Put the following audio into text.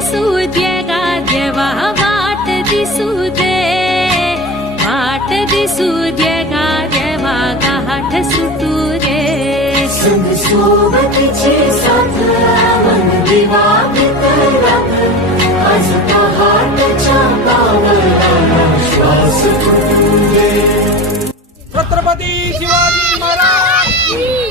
दिसू दे गा देवा वाट दिसू दे, वाट दिसू दे गा देवा गाठ सुटू रे. संग सोबतीची साथ मन दिवा मित्रात, आज पहाटच्या पावलाला श्वास फुटू दे. छत्रपती शिवाजी महाराज.